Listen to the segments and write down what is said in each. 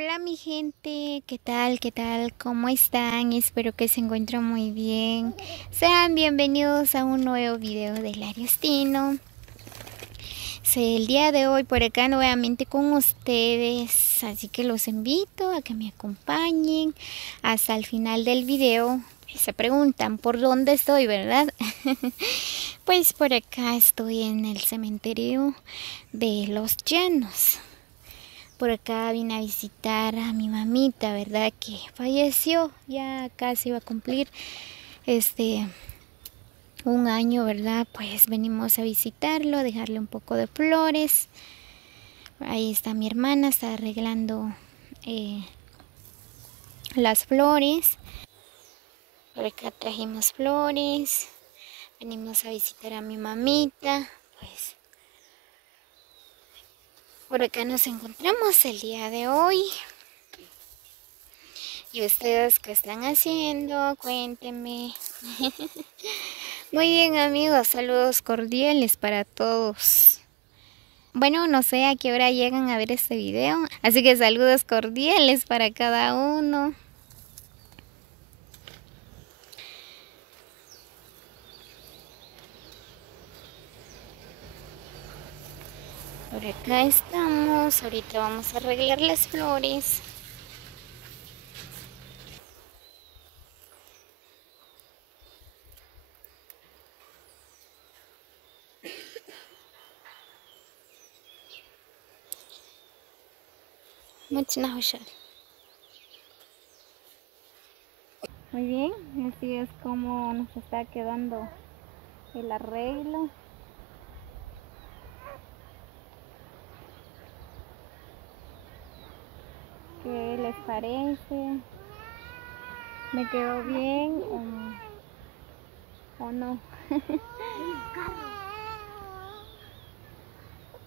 Hola mi gente, ¿qué tal? ¿Qué tal? ¿Cómo están? Espero que se encuentren muy bien. Sean bienvenidos a un nuevo video de Lariostino. El día de hoy por acá nuevamente con ustedes, así que los invito a que me acompañen hasta el final del video. Se preguntan por dónde estoy, ¿verdad? Pues por acá estoy en el cementerio de Los Llanos. Por acá vine a visitar a mi mamita, ¿verdad? Que falleció, ya casi va a cumplir un año, ¿verdad? Pues venimos a visitarlo, a dejarle un poco de flores. Ahí está mi hermana, está arreglando las flores. Por acá trajimos flores, venimos a visitar a mi mamita, pues por acá nos encontramos el día de hoy. ¿Y ustedes qué están haciendo? Cuéntenme. Muy bien amigos, saludos cordiales para todos. Bueno, no sé a qué hora llegan a ver este video, así que saludos cordiales para cada uno. Por acá estamos, ahorita vamos a arreglar las flores. Muy bien, así es como nos está quedando el arreglo. ¿Qué les parece? ¿Me quedó bien o no?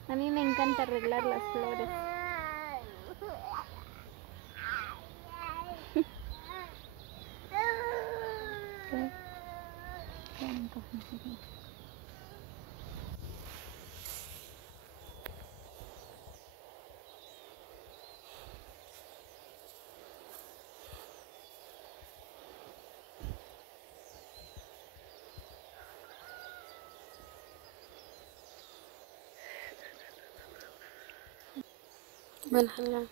A mí me encanta arreglar las flores. Manhala.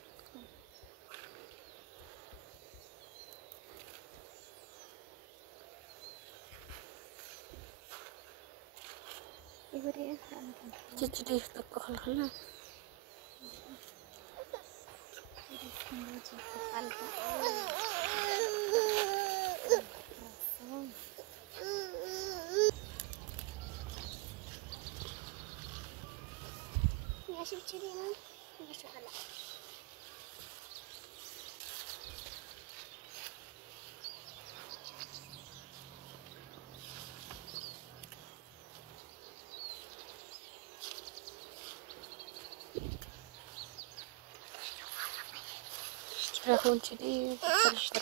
Jadi tak halal. Rahun jadi terus.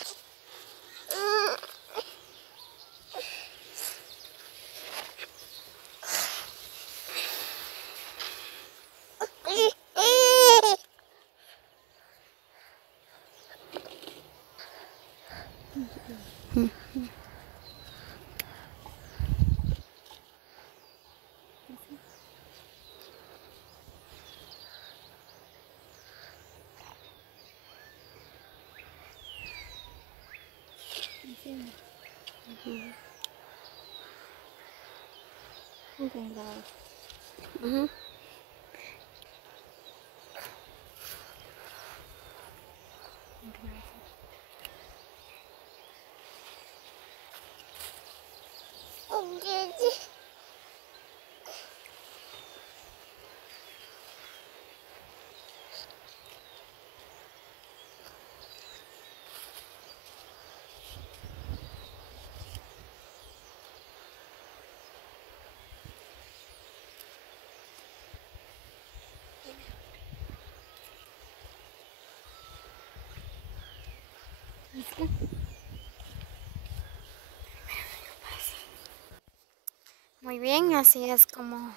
Muy bien, así es como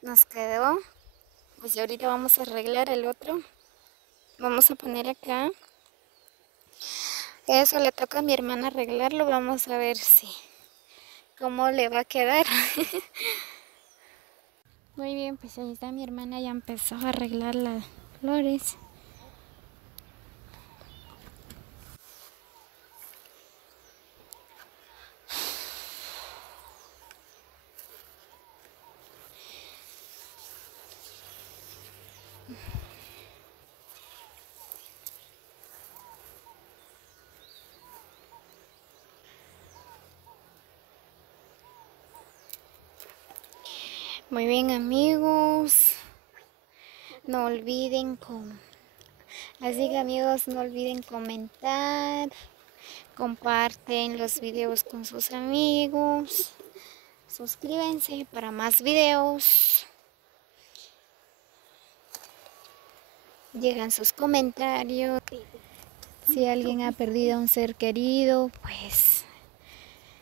nos quedó. Pues ahorita vamos a arreglar el otro. Vamos a poner acá. Eso le toca a mi hermana arreglarlo. Vamos a ver si cómo le va a quedar. Muy bien, pues ahí está mi hermana, ya empezó a arreglar las flores. Muy bien, amigos, no olviden así que amigos, no olviden comentar, comparten los videos con sus amigos, suscríbanse para más videos, llegan sus comentarios. Si alguien ha perdido a un ser querido, pues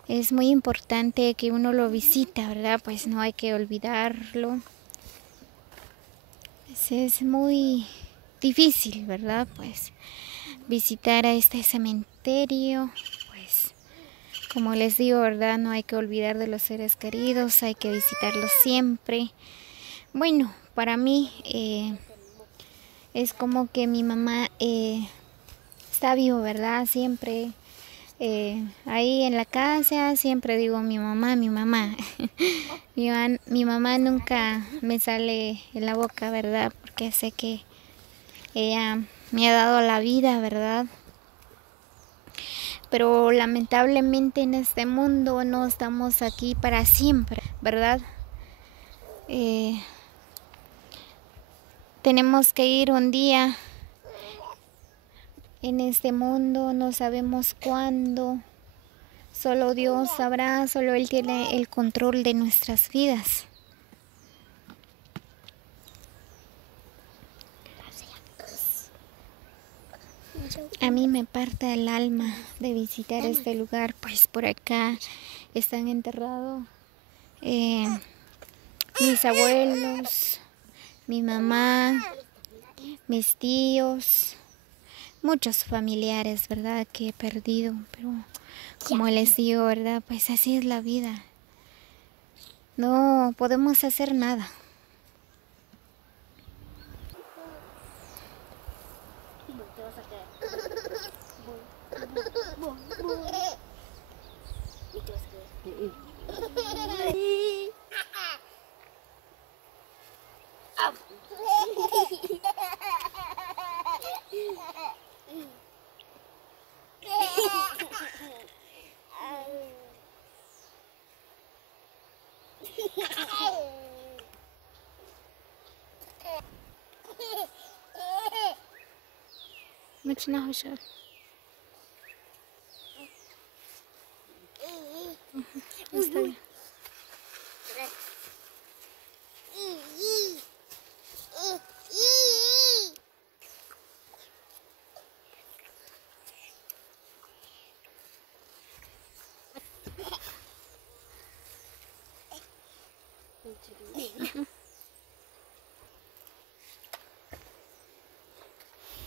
es muy importante que uno lo visita, ¿verdad? Pues no hay que olvidarlo. Es muy difícil, ¿verdad? Pues visitar a este cementerio, pues como les digo, ¿verdad? No hay que olvidar de los seres queridos, hay que visitarlos siempre. Bueno, para mí es como que mi mamá está vivo, ¿verdad? Siempre ahí en la casa siempre digo mi mamá, mi mamá. Mi mamá nunca me sale en la boca, ¿verdad? Porque sé que ella me ha dado la vida, ¿verdad? Pero lamentablemente en este mundo no estamos aquí para siempre, ¿verdad? Tenemos que ir un día en este mundo, no sabemos cuándo. Solo Dios sabrá, solo Él tiene el control de nuestras vidas. A mí me parte el alma de visitar este lugar, pues por acá están enterrados mis abuelos, mi mamá, mis tíos, muchos familiares, ¿verdad? Que he perdido, pero como les digo, ¿verdad? Pues así es la vida. No podemos hacer nada. Mucho no, está bien.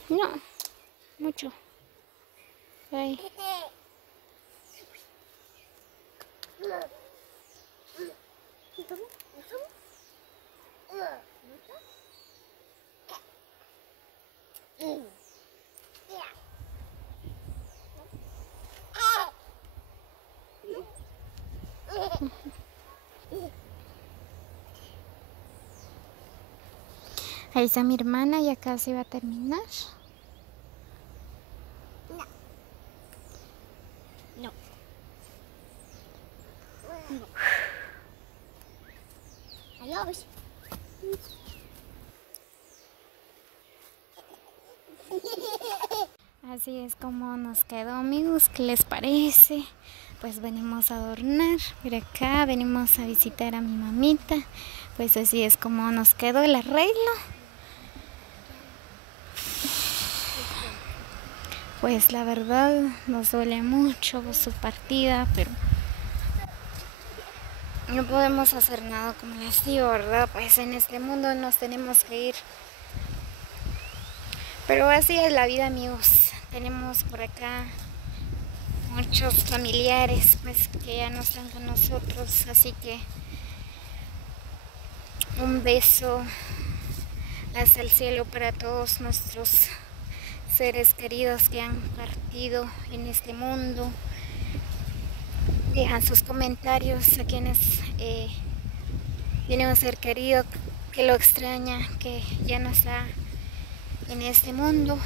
No, mucho. Ay. Ahí está mi hermana y acá se va a terminar. No. Adiós. Así es como nos quedó, amigos. ¿Qué les parece? Pues venimos a adornar. Por acá venimos a visitar a mi mamita. Pues así es como nos quedó el arreglo. Pues la verdad nos duele mucho su partida, pero no podemos hacer nada, como les digo, ¿verdad? Pues en este mundo nos tenemos que ir. Pero así es la vida, amigos. Tenemos por acá muchos familiares pues que ya no están con nosotros, así que un beso hasta el cielo para todos nuestros seres queridos que han partido en este mundo. Dejan sus comentarios a quienes tienen un ser querido que lo extraña, que ya no está en este mundo.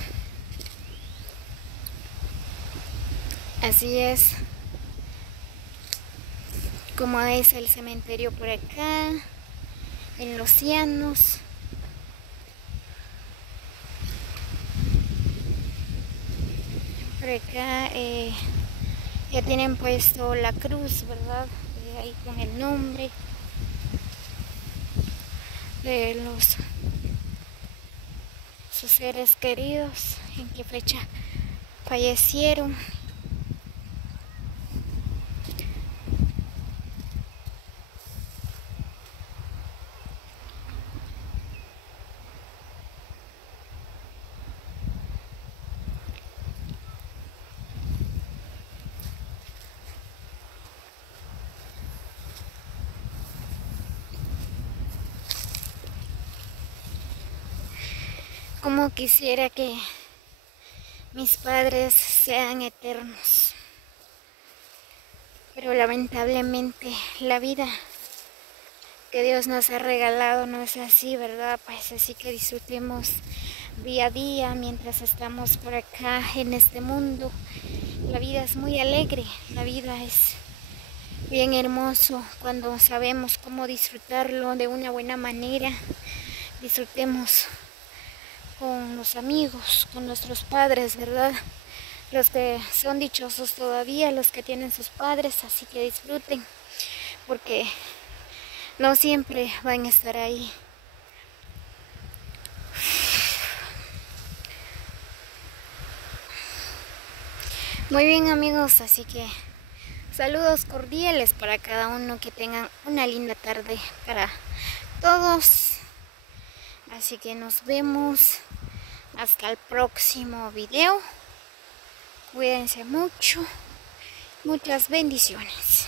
Así es como es el cementerio por acá, en Los Llanos. Por acá ya tienen puesto la cruz, ¿verdad? Ahí con el nombre de sus seres queridos, en qué fecha fallecieron. Como quisiera que mis padres sean eternos, pero lamentablemente la vida que Dios nos ha regalado no es así, ¿verdad? Pues así que disfrutemos día a día mientras estamos por acá en este mundo. La vida es muy alegre, la vida es bien hermoso cuando sabemos cómo disfrutarlo de una buena manera. Disfrutemos con los amigos, con nuestros padres, ¿verdad? Los que son dichosos todavía, los que tienen sus padres, así que disfruten, porque no siempre van a estar ahí. Muy bien, amigos, así que saludos cordiales para cada uno, que tengan una linda tarde para todos. Así que nos vemos hasta el próximo video. Cuídense mucho. Muchas bendiciones.